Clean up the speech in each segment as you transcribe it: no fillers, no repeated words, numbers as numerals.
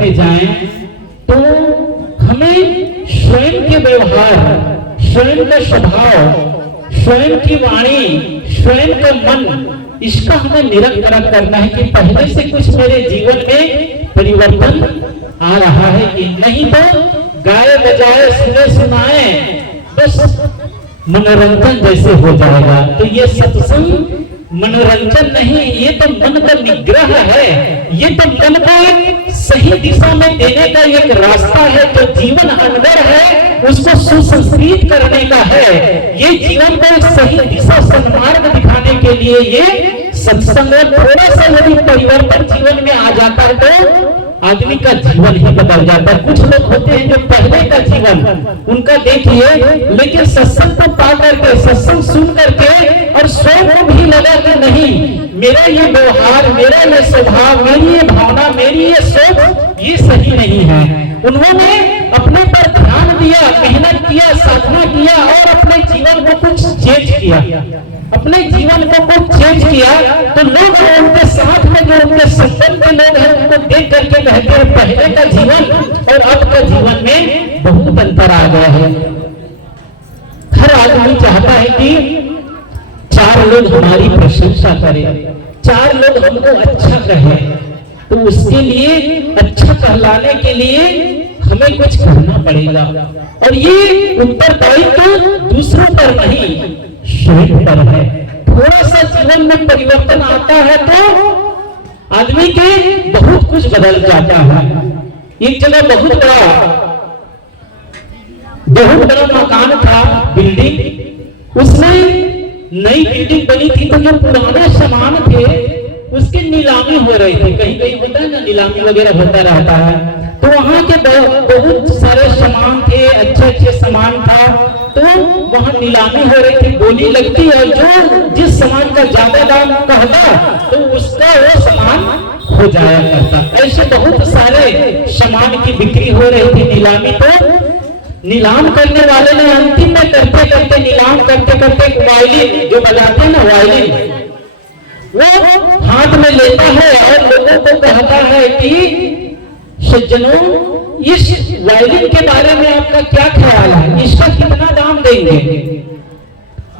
में जाएं तो हमें स्वयं के व्यवहार, स्वयं का स्वभाव, स्वयं की वाणी, स्वयं का मन, इसका हमें निरंतर करना है कि पहले से कुछ मेरे जीवन में परिवर्तन आ रहा है कि नहीं। तो गाए बजाए सुने सुनाए बस मनोरंजन जैसे हो जाएगा। तो ये सत्संग मनोरंजन नहीं, ये तो मन का निग्रह है, ये तो मन को एक सही दिशा में देने का एक रास्ता है। जो जीवन अंदर है उसको सुसंस्कृत करने का है। ये जीवन को एक सही दिशा सन्मार्ग दिखाने के लिए ये सत्संग थोड़ा सा यदि परिवर्तन जीवन में आ जाता है तो आदमी का जीवन ही बदल जाता है। कुछ लोग होते हैं जो पहले का जीवन उनका देखिए, लेकिन सत्संग को पा करके, सत्संग सुन करके और स्वयं को भी लगा कि नहीं, मेरा ये व्यवहार, मेरा ये स्वभाव, मेरी ये भावना, मेरी ये सोच ये सही नहीं है। उन्होंने अपने पर ध्यान दिया, मेहनत किया, साधना किया और अपने जीवन को कुछ चेंज किया, अपने जीवन को कुछ चेंज किया। तो लोग उनके साथ में जो उनके संबंध के लोग हैं उनको देख करके कहते हैं पहले का जीवन और अब का जीवन में बहुत अंतर आ गया है। हर आदमी चाहता है कि चार लोग हमारी प्रशंसा करें, चार लोग हमको अच्छा कहें। तो उसके लिए, अच्छा कहलाने के लिए हमें कुछ करना पड़ेगा। और ये उत्तरदायित्व दूसरों पर नहीं, स्वयं पर है। थोड़ा सा जीवन में परिवर्तन आता है तो आदमी के बहुत कुछ बदल जाता है। एक जगह बहुत बड़ा मकान था, बिल्डिंग, उसमें नई बिल्डिंग बनी थी तो जो पुराने सामान थे उसकी नीलामी हो रही थी। कहीं कहीं होता है ना, नीलामी वगैरह होता रहता है। तो वहां के बहुत सारे सामान थे, अच्छे अच्छे सामान था, तो वहां नीलामी हो रही थी, बोली लगती है। जो जिस सामान का ज्यादा दाम कहता तो उसका वो सामान हो जाया करता। ऐसे बहुत सारे सामान की बिक्री हो रही थी, नीलामी। तो नीलाम करने वाले ने अंतिम में करते करते, नीलाम करते करते वायलिन जो बजाते हैं ना, वायलिन, वो हाथ में लेता है और लोगों को कहता है कि सज्जनों, इस वायलिन के बारे में आपका क्या ख्याल है, इसका कितना दाम देंगे?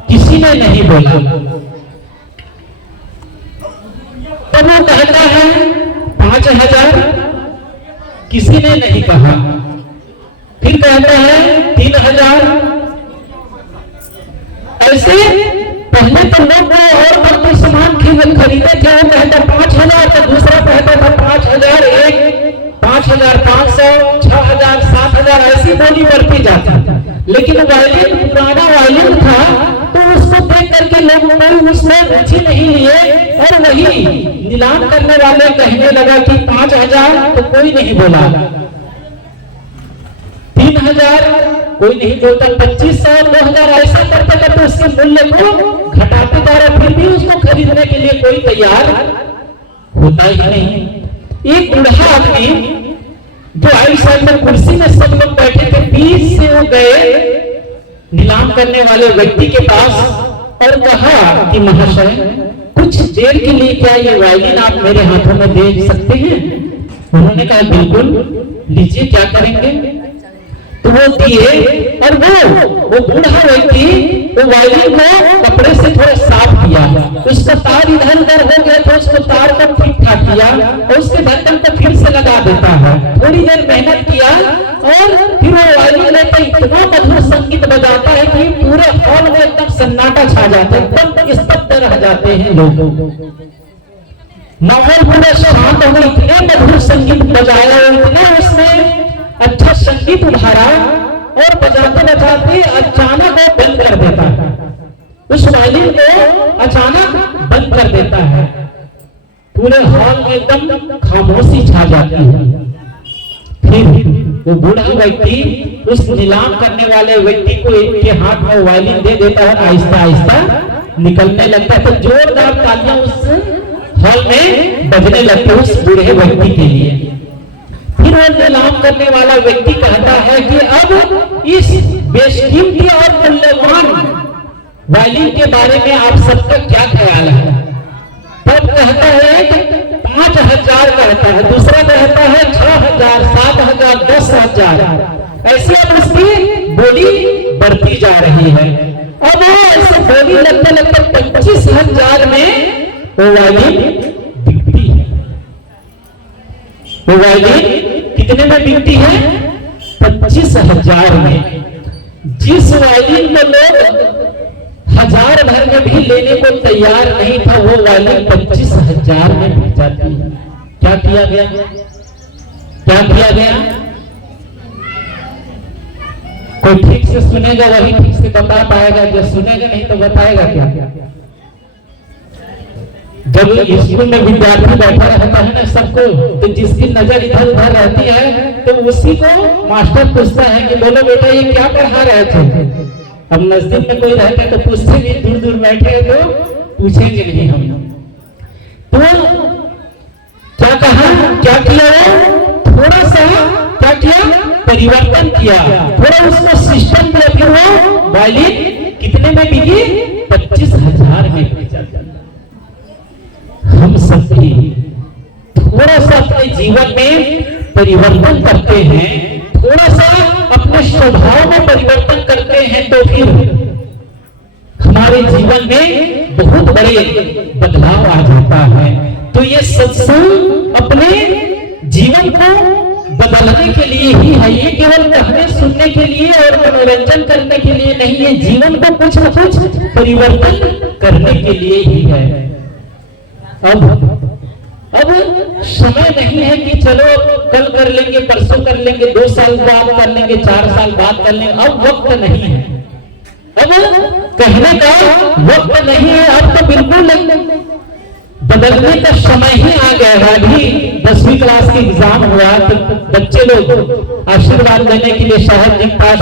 किसी ने नहीं बोला। तब वो कहता है 5,000, किसी ने नहीं कहा। फिर कहता है 3,000। ऐसे पहले तो लोग और कोई सामान खरीदे थे, वो कहता 5,000, तो दूसरा कहता था 5,000 एक, 5,500, 6,000, 7,000, ऐसी बोली बढ़ती जाती। लेकिन वायलिन पुराना वायलिन था तो उसको देख करके लोगों ने उसमें रुचि नहीं लिए और वही नीलाम करने वाले कहने लगा कि 5,000, तो कोई नहीं बोला। 3,000, कोई नहीं बोलता। 2,500, 2,000, ऐसा करते करते उसके मूल्य को घटाते जा रहे, फिर भी उसको खरीदने के लिए कोई तैयार होता ही नहीं। एक बूढ़ा आदमी जो आई साइड में कुर्सी में सब लोग बैठे थे, बीच से वो गए नीलाम करने वाले व्यक्ति के पास और कहा कि महाशय, कुछ देर के लिए क्या ये वायलिन आप मेरे हाथों में दे सकते हैं? उन्होंने कहा बिल्कुल, लीजिए, क्या करेंगे? तो वो दिए और वो बूढ़ा व्यक्ति वो वायलिन को कपड़े से थोड़ा साफ किया, उसका तार इधर उधर हो गया तो उसको तार को ठीक ठाक किया और उसके ढक्कन को फिर से लगा देता है। थोड़ी देर मेहनत किया और फिर वो वायलिन लेकर इतना मधुर संगीत बजाता है कि पूरे हॉल में एकदम सन्नाटा छा जाता है, एकदम स्तब्ध रह जाते हैं लोग। माहौल पूरा शांत हो गया, इतने मधुर संगीत बजाया, इतना उसने अच्छा संगीत उभारा और बजाते बजाते अचानक वो बंद कर देता है, उस वायलिन को अचानक बंद कर देता है। पूरे हॉल में एकदम खामोशी छा जाती है। फिर वो बूढ़ा व्यक्ति उस नीलाम करने वाले व्यक्ति को इनके हाथ में वायलिन दे देता है, आहिस्ता आहिस्ता निकलने लगता है। तो जोरदार तालियां उस हॉल में बजने लगती है उस बूढ़े व्यक्ति के लिए। फिर वो नीलाम करने वाला व्यक्ति कहता है कि अब इस बेशकीमती और मूल्यवान वायलिन के बारे में आप सबका क्या ख्याल है? तब कहता है कि 5,000 कहता है, दूसरा कहता है 6,000, 25,000 में वो वायलिन बिकती है। वो वायलिन कितने में बिकती है? 25,000 में। जिस वायलिन को लोग 1000 भर में भी लेने को तैयार नहीं था, वो वायलिन 25,000 में बिक जाती है। क्या किया गया? क्या किया गया? कोई ठीक से सुनेगा वही ठीक से बता पाएगा, जो सुनेगा नहीं तो बताएगा क्या? जब स्कूल में विद्यार्थी बैठा रहता है ना सबको, तो जिसकी नजर इधर उधर रहती है तो उसी को मास्टर पूछता है कि बोलो बेटा ये क्या पढ़ा रहे थे। अब नजदीक में कोई रहता है तो पूछते नहीं, दूर दूर बैठे हैं तो पूछेंगे नहीं हम। तो क्या कहा, क्या किया? थोड़ा सा क्या किया? परिवर्तन किया, थोड़ा उसको सिस्टम में फिर वो वायलिन कितने में बिकी? 25,000 में बेचा। हम सब भी थोड़ा सा अपने जीवन में परिवर्तन करते हैं, थोड़ा सा अपने स्वभाव में परिवर्तन करते हैं तो फिर हमारे जीवन में बहुत बड़े बदलाव आ जाता है। तो ये सत्संग अपने जीवन को बदलने के लिए ही है, ये केवल कहने सुनने के लिए और मनोरंजन करने के लिए नहीं है, जीवन को कुछ न कुछ परिवर्तन करने के लिए ही है। अब समय नहीं है कि चलो कल कर लेंगे, परसों कर लेंगे, 2 साल बाद कर लेंगे, 4 साल बाद कर लेंगे। अब वक्त नहीं है, अब कहने का वक्त नहीं है, अब तो बिल्कुल बदलने का समय ही आ गया है। अभी 10वीं क्लास की एग्जाम हुआ तो बच्चे लोग आशीर्वाद लेने के लिए शायद जी पास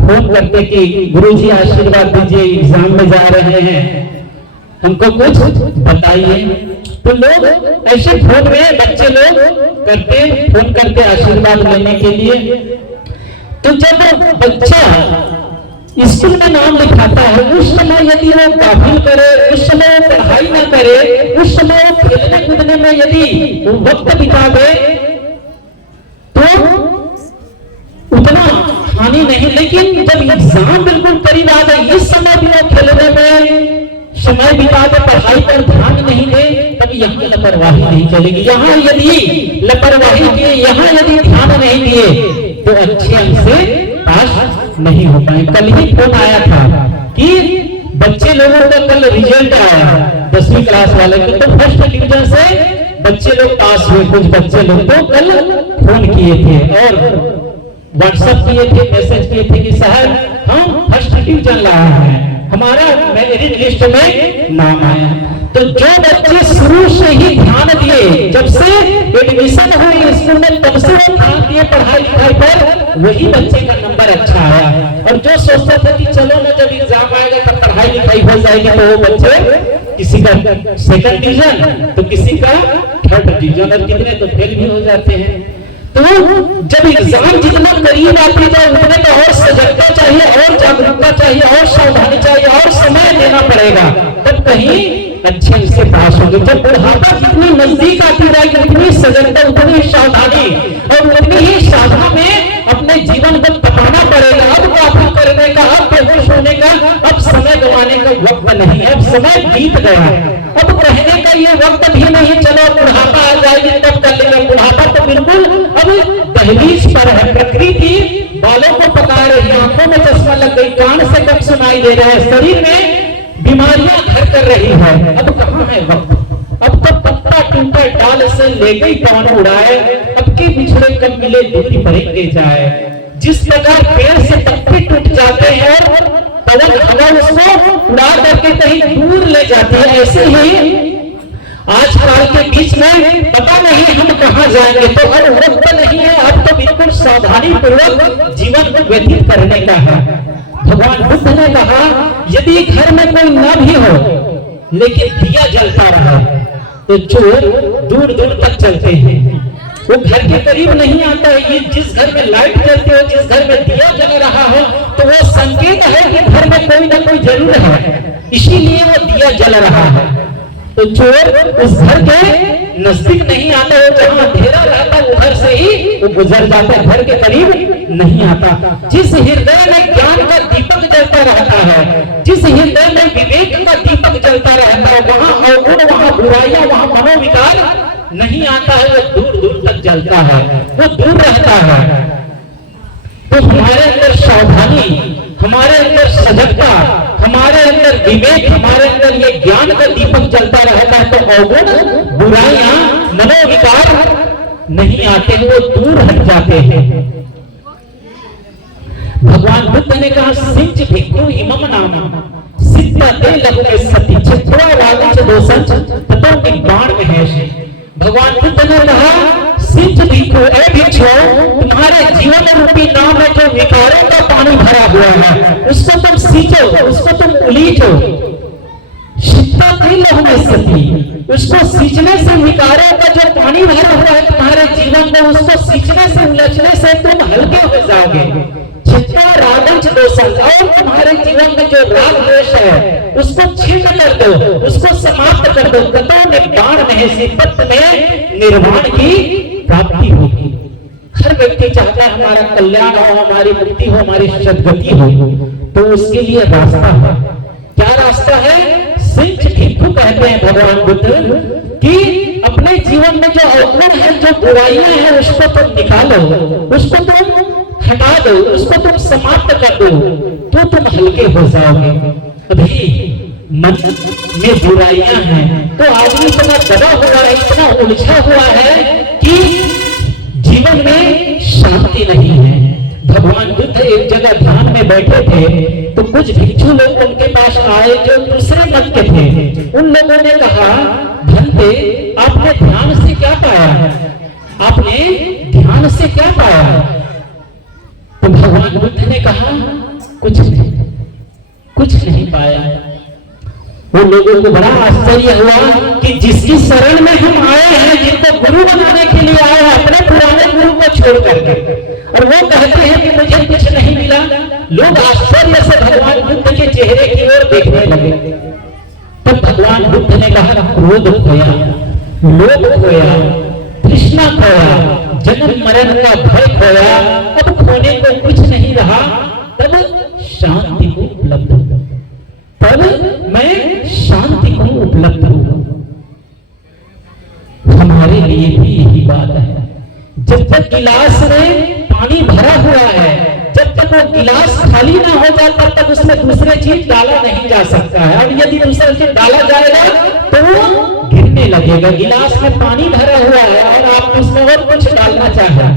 फोन करते कि गुरुजी आशीर्वाद दीजिए, एग्जाम में जा रहे हैं, हमको कुछ बताइए। तो लोग ऐसे फोन में बच्चे लोग फोन करते आशीर्वाद लेने के लिए। तो जब बच्चा स्कूल में नाम लिखाता है, उस समय यदि वो गाफिल करे, उस समय वो पढ़ाई ना करे, उस समय वो खेलने कूदने में यदि वो वक्त बिता दे तो उतना हानि नहीं। लेकिन जब एग्जाम बिल्कुल करीब आ जाए, इस समय भी वो खेलने में समय बिता दे, पढ़ाई पर ध्यान नहीं दे, तब यहाँ लापरवाही नहीं चलेगी। यहाँ यदि लापरवाही किए, यहाँ यदि ध्यान नहीं दिए तो अच्छे अंक से पास नहीं हो पाए। कल ही फोन आया था कि बच्चे लोगों का कल रिजल्ट आया 10वीं क्लास वाले के, तो फर्स्ट डिवीजन से बच्चे लोग पास हुए। कुछ बच्चे लोग तो कल फोन किए थे और व्हाट्सएप किए थे, मैसेज किए थे कि सर हम फर्स्ट डिवीजन लाए हैं, हमारा मेरिट लिस्ट में नाम आया। तो जो बच्चे शुरू से ही ध्यान दिए, जब से एडमिशन हुई स्कूल में तब से ध्यान दिए पढ़ाई लिखाई पर, वही बच्चे का नंबर अच्छा आया। और जो सोचता था कि चलो ना जब एग्जाम आएगा तब पढ़ाई लिखाई हो जाएगी, तो वो बच्चे किसी का 2nd डिवीजन तो किसी का 3rd डिवीजन, और कितने तो फेल भी हो जाते हैं। तो जब एग्जाम जितना करीब आती जाए उतने तो और सजगता चाहिए, और जागरूकता चाहिए, और सावधानी चाहिए, और समय देना पड़ेगा, तब कहीं अच्छे से पास होंगे। जब बुढ़ापा जितनी नजदीक आती रहेगी उतनी सजगता, उतनी सावधानी और उतनी ही साधना में अपने जीवन को तपाना पड़ेगा। अब काफी करने का, अब बेहोश होने का, अब समय गंवाने का वक्त नहीं है, अब समय बीत गया। अब कहने का ये वक्त भी नहीं, चलो बुढ़ापा आ जाएगी तब कर लेंगे। बुढ़ापा तो बिल्कुल अब दहलीज पर है। प्रकृति बालों को पका रही है, आंखों में चश्मा लग गई, कान से कम सुनाई दे रहा है, शरीर में बीमारियां घर कर रही है। अब कहाँ है वक्त? अब तो पत्ता टूटे डाल से ले गई पवन उड़ाए, अब के बिछड़े कब मिले दूरी भरेंगे जाए। जिस प्रकार पेड़ से पत्ते टूट जाते हैं और पवन हवा उसको उड़ा करके कहीं दूर ले जाती है, ऐसे ही आजकल के बीच में पता नहीं हम कहाँ जाएंगे। तो अब वक्त नहीं है, अब तो बिल्कुल सावधानी पूर्वक जीवन को व्यतीत करने का है। भगवान बुद्ध ने कहा यदि घर में कोई न भी हो लेकिन दिया जलता रहा तो चोर दूर दूर तक चलते हैं, वो घर के करीब नहीं आता है। ये जिस घर में लाइट जलती हो, जिस घर में दिया जल रहा हो, तो वो संकेत है कि घर में कोई ना कोई जरूर है, इसीलिए वो दिया जल रहा है। तो चोर उस घर के नजदीक नहीं आता है, जहां अंधेरा रहता है उधर से ही वो गुजर जाता है, घर के करीब नहीं आता। जिस हृदय में ज्ञान का दीपक जलता रहता है, जिस हृदय में विवेक का दीपक जलता रहता है, वहां अवगुण, वहां बुराइयां, वहां मनोविकार नहीं आता है, वो दूर दूर तक जलता है, वो दूर रहता है। तो हमारे अंदर सावधानी, हमारे अंदर सजगता, हमारे अंदर विवेक, हमारे अंदर ये ज्ञान का दीपक जलता रहता है, तो अवगुण, बुराइयां, मनोविकार नहीं आते, वो दूर हट जाते हैं। भगवान बुद्ध ने कहा सिंच भिक्खु इमम नाम सिद्ध ते लगे सती चित्रा वालिच दोषंच ततो निब्बाण में है। भगवान बुद्ध ने कहा सिंच भिक्खु, ए भिक्षु, तुम्हारे जीवन रूपी नाम में जो विकारों का पानी भरा हुआ है उसको तुम सींचो, उसको तुम उलीचो। शिक्षा में सती, उसको सींचने से विकारों का जो पानी भरा हुआ है तुम्हारे जीवन में, उसको सींचने से उलझने से तुम हल्के हो जाओगे। चित्ता रागंच दोषंच, और तुम्हारे जीवन में जो राग द्वेष है उसको छीन कर दो, उसको समाप्त कर दो। तथा निब्बाण में सिद्धत में निर्वाण की प्राप्ति होगी। हर व्यक्ति चाहता है हमारा कल्याण हो, हमारी मुक्ति हो, हमारी सद्गति हो, तो उसके लिए रास्ता है। क्या रास्ता है? सिंच भिक्खु कहते हैं भगवान बुद्ध कि अपने जीवन में जो अवगुण है, जो बुराइयां हैं, उसको तुम निकालो, उसको तुम हटा दो, उसको तुम समाप्त कर दो, तो तुम हल्के हो जाओगे। अभी मन में बुराइयां हैं तो आदमी इतना दबा हुआ है, इतना उलझा हुआ है कि जीवन में शांति नहीं है। भगवान बुद्ध एक जगह ध्यान में बैठे थे तो कुछ भिक्षु लोग उनके पास आए जो दूसरे मत के थे। उन लोगों ने कहा, भंते, आपने ध्यान से क्या पाया? आपने ध्यान से क्या पाया? तो भगवान बुद्ध ने कहा, कुछ नहीं पाया। वो लोगों को बड़ा आश्चर्य हुआ कि जिसकी शरण में हम आए हैं, जिनको गुरु बनाने के लिए आए हैं, अपने पुराने गुरु को छोड़ करके, और वो कहते हैं कि मुझे कुछ नहीं मिला। लोग आश्चर्य से भगवान बुद्ध के चेहरे की ओर देखने लगे। तब भगवान बुद्ध ने कहा, क्रोध खोया, लोभ खोया, तृष्णा खोया, जन्म मरण का भय खोया, अब खोने को कुछ नहीं रहा। तब शांति को उपलब्ध हुआ, तब मैं शांति को उपलब्ध हुआ। हमारे लिए भी यही बात है। जब तक गिलास में पानी भरा हुआ है, जब तक वो गिलास खाली ना हो जाए, तब तक उसमें दूसरे चीज डाला नहीं जा सकता है। और यदि दूसरा चीज डाला जाएगा तो वो गिरने लगेगा। गिलास में पानी भरा हुआ है और आप उसमें और कुछ डालना चाहें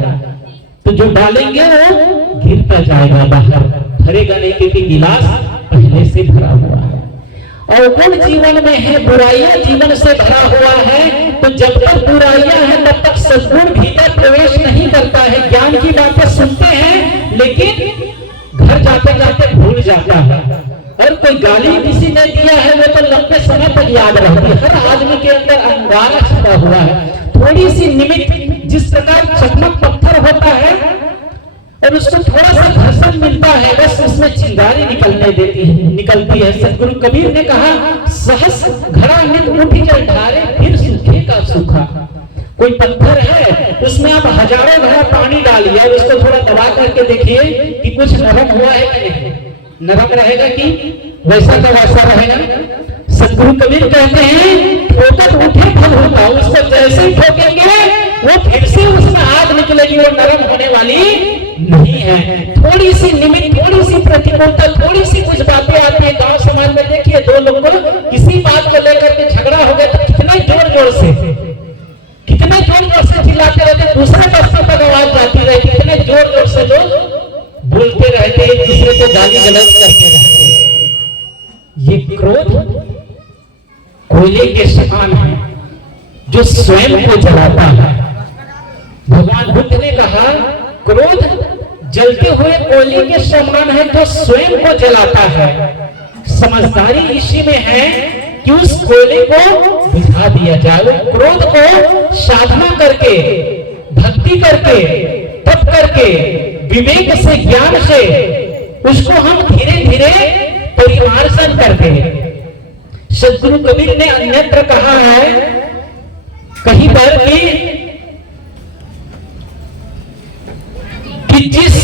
तो जो डालेंगे वो गिरता जाएगा बाहर, भरेगा नहीं, क्योंकि गिलास पहले से भरा हुआ है। और गुण जीवन में है, बुराइयां जीवन से भरा हुआ है, तो जब तक बुराइयां हैं तब तक सद्गुण भीतर प्रवेश नहीं करता है। ज्ञान की बातें सुनते हैं लेकिन घर जाते जाते भूल जाता है। और कोई गाली किसी ने दिया है वो तो लंबे समय तक याद रहती है। हर आदमी के अंदर अंगारा छिपा हुआ है। थोड़ी सी निमित्त, जिस प्रकार चकमक पत्थर होता है और उसको थोड़ा सा घर्षण मिलता है, बस उसमें चिंगारी निकलती है। सतगुरु कबीर ने कहा, सहस घड़ा नित उठी जल ढारे, फिर सूखे का सूखा। कोई पत्थर है, उसमें आप हजारों घड़ा पानी डालिए और उसको थोड़ा दबा करके देखिए कि कुछ नरम हुआ है कि नहीं। नरम रहेगा कि वैसा का वैसा रहेगा। सतगुरु कबीर कहते हैं, ठोकर उठे फल होता, उसको जैसे ही ठोकेंगे वो फिर से उसमें आग निकलेगी, वो नरम होने वाली नहीं है। थोड़ी सी निमित्त, थोड़ी सी प्रतिकूलता, थोड़ी सी कुछ बातें आती है। गांव समाज में देखिए, दो लोग को किसी बात को लेकर के झगड़ा हो गया तो कितना जोर जोर से चिल्लाते रहते, दूसरे बस्ते तक आवाज जाती रहती, कितने जोर जोर से लोग बोलते रहते, एक दूसरे को गाली गलौज करते रहते। ये क्रोध कोयले के समान है जो स्वयं को जलाता है। भगवान बुद्ध ने कहा, क्रोध जलते हुए कोयले के समान है जो स्वयं को जलाता है। समझदारी इसी में है कि उस कोयले को बुझा दिया जाए। वो क्रोध को साधना करके, भक्ति करके, तप करके, विवेक से, ज्ञान से उसको हम धीरे धीरे परिमार्जन करके, सदगुरु कबीर ने अन्यत्र कहा है कहीं पर कि जिस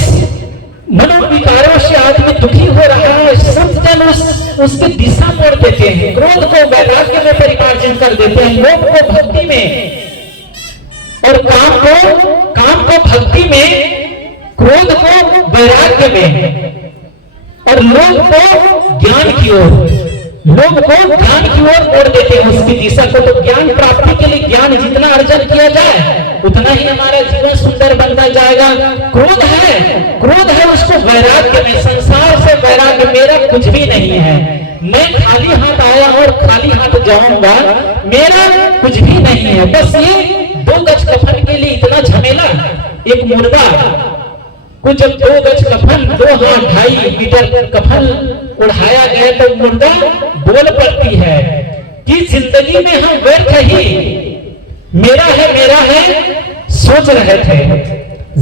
मनोविकारों से आदमी दुखी हो रहा है, संत जन उसकी दिशा मोड़ देते हैं, क्रोध को वैराग्य में परिमार्जन कर देते हैं, लोभ को भक्ति में और काम को भक्ति में, क्रोध को वैराग्य में और लोभ को ज्ञान की ओर, लोग को ज्ञान की ओर मोड़ देते हैं उसकी दिशा को। तो ज्ञान प्राप्ति के लिए ज्ञान जितना अर्जन किया जाए उतना ही हमारा जीवन सुंदर बनता जाएगा। क्रोध है उसको वैराग्य में, संसार से वैराग्य, मेरा कुछ भी नहीं है, मैं खाली हाथ आया और खाली हाथ जाऊंगा, मेरा कुछ भी नहीं है, बस ये 2 गज कफन के लिए इतना झमेला। एक मुर्दा को जब 2 गज कफन, 2 हाथ 2.5 मीटर कफन उड़ाया गया तो मुर्दा बोल पड़ती है कि जिंदगी में हम व्यर्थ ही मेरा है सोच रहे थे,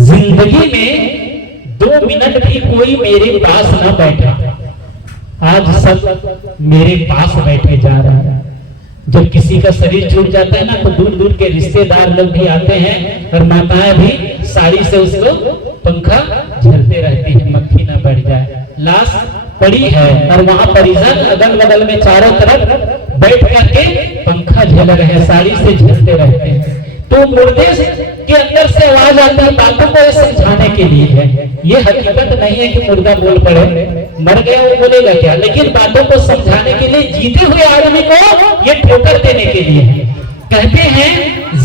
जिंदगी में 2 मिनट भी कोई मेरे पास न बैठा, आज सब मेरे पास बैठे जा रहे हैं। जब किसी का शरीर छूट जाता है ना तो दूर दूर के रिश्तेदार लोग भी आते हैं और माताएं भी साड़ी से उसको पंखा झलते रहती है, मक्खी ना बढ़ जाए। लाश पड़ी है और वहां परिजन अगल बगल में चारों तरफ बैठ करके पंखा झेल रहे हैं, साड़ी से झलते रहते हैं। तो मुर्दे के अंदर से आवाज आती है, बातों को समझाने के लिए है। ये हकीकत नहीं है कि मुर्दा बोल पड़े, मर गया वो बोलेगा क्या, लेकिन बातों को समझाने के लिए, जीते हुए आदमी को ये ठोकर देने के लिए कहते हैं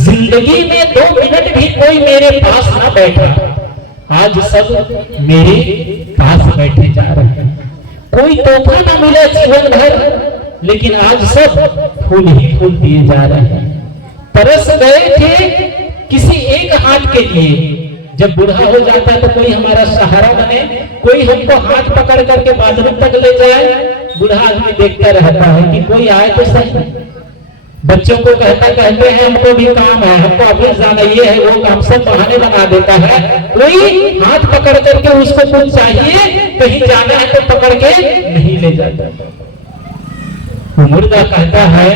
जिंदगी में 2 मिनट भी कोई मेरे पास ना बैठा, आज सब मेरे पास बैठे जा रहे हैं। कोई तोहफा ना मिला जीवन भर, लेकिन आज सब फूल ही फूल दिए जा रहे हैं। तरस गए थे किसी एक हाथ के लिए, जब बूढ़ा हो जाता है तो कोई हमारा सहारा बने, कोई हमको हाथ पकड़ करके बाथरूम तक ले जाए। बूढ़ा आदमी देखता रहता है कि कोई आए तो सही। बच्चों को कहते हैं हमको भी काम है, हमको ऑफिस जाना, ये है वो काम, सब बहाने लगा देता है। कोई हाथ पकड़ करके उसको कुछ चाहिए, कहीं जाना है तो पकड़ के नहीं ले जाता। मुर्दा कहता है,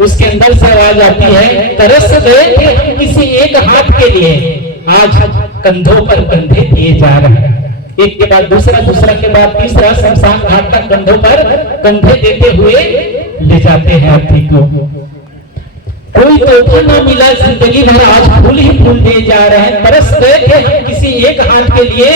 उसके अंदर से आवाज आती है, तरस गए थे हम किसी एक हाथ के लिए, आज कंधों पर कंधे दिए जा रहे हैं। एक के बाद दूसरा, दूसरा के बाद तीसरा, शमशान घाट तक कंधों पर कंधे देते हुए ले जाते हैं अर्थी को। कोई तोहफा ना मिला जिंदगी भर, आज फूल ही फूल दिए जा रहे हैं। तरस गए थे हम किसी एक हाथ के लिए,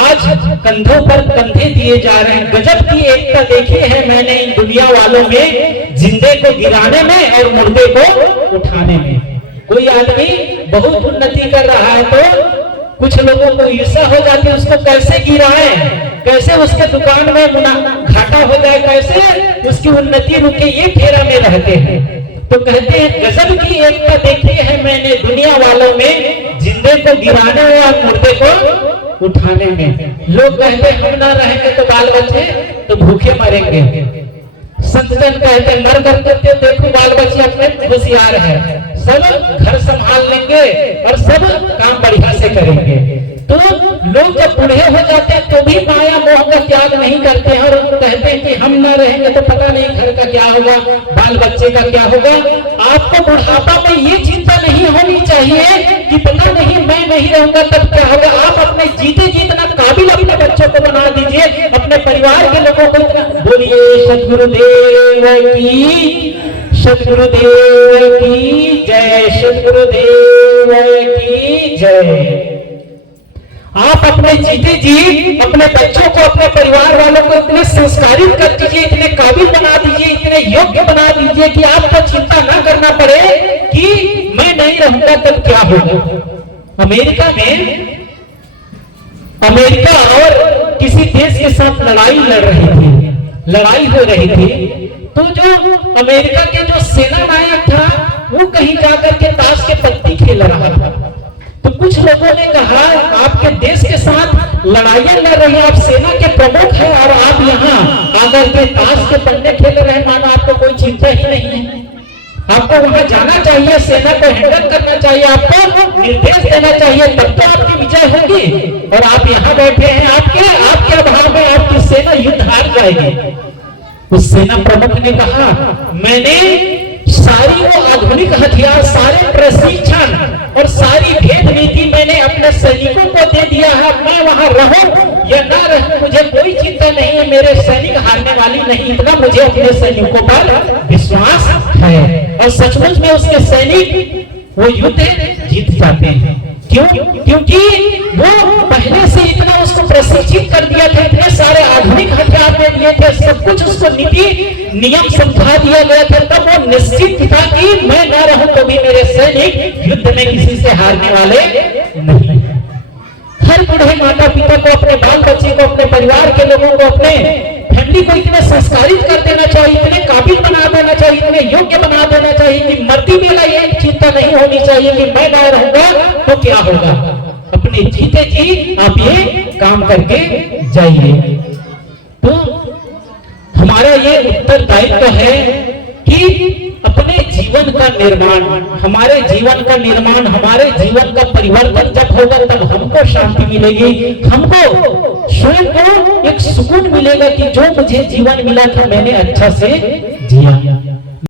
आज कंधों पर कंधे दिए जा रहे हैं। गजब की एकता देखी है मैंने इन दुनिया वालों में, जिंदे को गिराने में और मुर्दे को उठाने में। कोई आदमी बहुत उन्नति कर रहा है तो कुछ लोगों को ईर्ष्या हो जाती है, उसको कैसे गिराए, कैसे उसके दुकान में घाटा हो जाए, कैसे उसकी उन्नति रुके, ये फेरा में रहते हैं। तो कहते हैं गजब की एकता देखी है मैंने दुनिया वालों में, जिंदे को गिराने और मुर्दे को उठाने में। लोग कहते हैं हम ना रहेंगे तो बाल बच्चे तो भूखे मरेंगे, संतजन कहते मर करके देखो बाल बच्चे अपने होशियार है, सब घर संभाल लेंगे और सब काम बढ़िया से करेंगे। तो लोग जब बूढ़े हो जाते हैं तो भी माया मोह का त्याग नहीं करते हैं और कहते हैं कि हम ना रहेंगे तो पता नहीं घर का क्या होगा, बाल बच्चे का क्या होगा। आपको बुढ़ापा में ये चिंता नहीं होनी चाहिए कि पता नहीं मैं नहीं रहूंगा तब क्या होगा। आप अपने जीते जी इतना काबिल अपने बच्चों को बना दीजिए, अपने परिवार के लोगों को बोलिए सद्गुरुदेव की, सद्गुरुदेव की जय, सद्गुरुदेव की जय। आप अपने जीते जी अपने बच्चों को, अपने परिवार वालों को इतने संस्कारित कर दीजिए, इतने काबिल बना दीजिए, इतने योग्य बना दीजिए कि आपको चिंता ना करना पड़े कि मैं नहीं रहूंगा तब क्या होगा। अमेरिका और किसी देश के साथ लड़ाई लड़ रही थी, लड़ाई हो रही थी, तो जो अमेरिका के जो सेना नायक था वो कहीं जाकर के ताश के पत्ती खेल रहा था। तो कुछ लोगों ने कहा आपके देश के साथ लड़ाइयां लड़ रही है, आप सेना के प्रमुख हैं और आप यहाँ आकर के ताश के पन्ने खेल रहे हैं, मानो आपको कोई चिंता ही नहीं है। आपको वहां जाना चाहिए, सेना को हैंडल करना चाहिए, आपको निर्देश देना चाहिए, तब तो आपकी विजय होगी। और आप यहाँ बैठे हैं, आपके अभाव में आपकी सेना युद्ध हार जाएगी। उस सेना प्रमुख ने कहा, मैंने सारी वो आधुनिक हथियार, सारे प्रशिक्षण और सारी भेद नीति मैंने अपने सैनिकों को दे दिया है। मैं वहां रहूं या ना रहूं मुझे कोई चिंता नहीं है, मेरे सैनिक हारने वाली नहीं, इतना मुझे अपने सैनिकों पर विश्वास है। और सचमुच में उसके सैनिक वो युद्ध जीत जाते हैं। क्यों? क्योंकि वो पहले से इतना उसको प्रशिक्षित कर दिया था, इतने सारे आधुनिक हथियार दे दिए थे, सब कुछ उसको नीति नियम समझा दिया गया था। तब वो निश्चित था कि मैं न रहूं तो भी मेरे सैनिक युद्ध में किसी से हारने वाले नहीं। हर बूढ़े माता पिता को अपने बाल बच्चे को, अपने परिवार के लोगों को, अपने फैमिली को इतने संस्कारित कर देना चाहिए, इतने काबिल बना देना चाहिए, इतने योग्य बना देना चाहिए कि मरती बेला ये चिंता नहीं होनी चाहिए कि मैं ना रहूंगा तो क्या होगा। अपने जीते जी आप ये काम करके जाइए। तो हमारा ये उत्तरदायित्व है कि अपने जीवन का निर्माण, हमारे जीवन का निर्माण, हमारे जीवन का परिवर्तन जब होगा तब हमको शांति मिलेगी, हमको स्वयं को एक सुकून मिलेगा कि जो मुझे जीवन मिला था मैंने अच्छा से जिया।